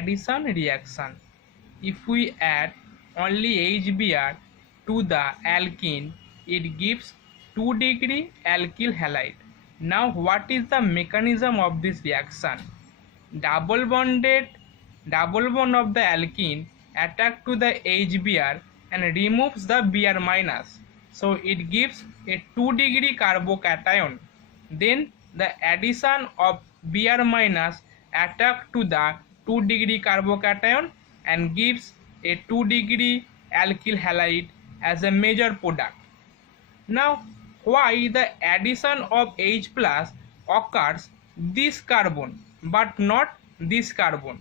addition reaction. If we add only HBr to the alkene, it gives 2-degree alkyl halide. Now what is the mechanism of this reaction? Double bond of the alkene attack to the HBr and removes the Br minus. So it gives a 2-degree carbocation. Then the addition of Br minus attack to the 2-degree carbocation and gives a 2-degree alkyl halide as a major product. Now why the addition of H plus occurs this carbon but not this carbon?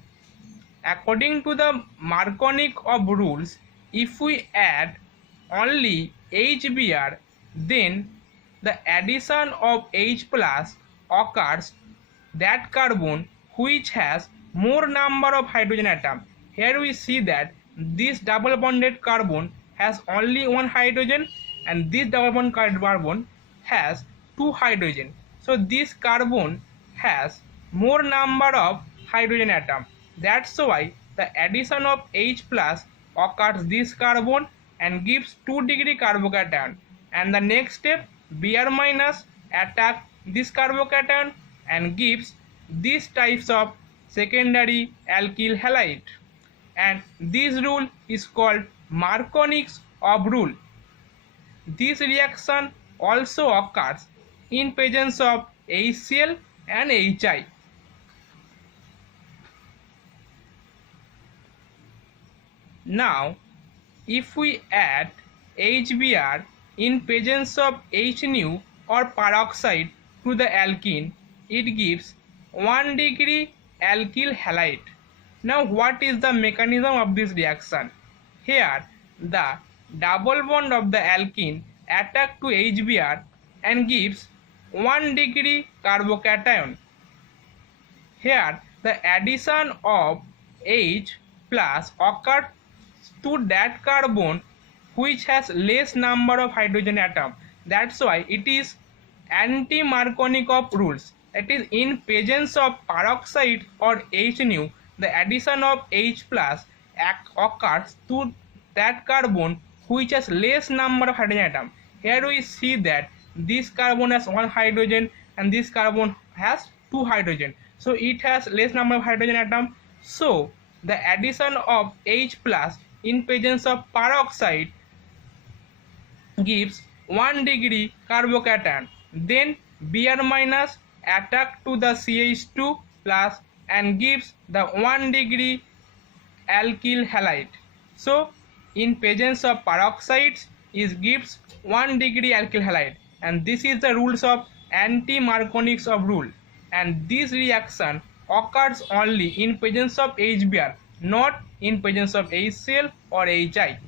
According to the Markovnikov of rules, if we add only HBr, then the addition of H plus occurs that carbon which has more number of hydrogen atom. Here we see that this double bonded carbon has only one hydrogen and this double bond carbon has 2 hydrogen. So this carbon has more number of hydrogen atom. That's why the addition of H plus occurs this carbon and gives 2-degree carbocation, and the next step Br minus attack this carbocation and gives these types of secondary alkyl halide, and this rule is called Markovnikov of rule. This reaction also occurs in presence of HCl and HI. Now if we add HBr in presence of HNu or peroxide to the alkene, it gives 1-degree alkyl halide. Now what is the mechanism of this reaction? Here the double bond of the alkene attack to HBr and gives 1-degree carbocation. Here the addition of H plus occurs to that carbon which has less number of hydrogen atom. That's why it is anti-Markovnikov rules. That is, in presence of peroxide or HNu, the addition of H plus occurs to that carbon which has less number of hydrogen atom. Here we see that this carbon has 1 hydrogen and this carbon has 2 hydrogen. So it has less number of hydrogen atom. So the addition of H plus in presence of peroxide gives 1-degree carbocation. Then Br minus attack to the CH2 plus and gives the 1-degree alkyl halide. So in presence of peroxides it gives 1-degree alkyl halide, and this is the rules of anti-Markovnikov of rule, and this reaction occurs only in presence of HBr, not in presence of HCl or HI.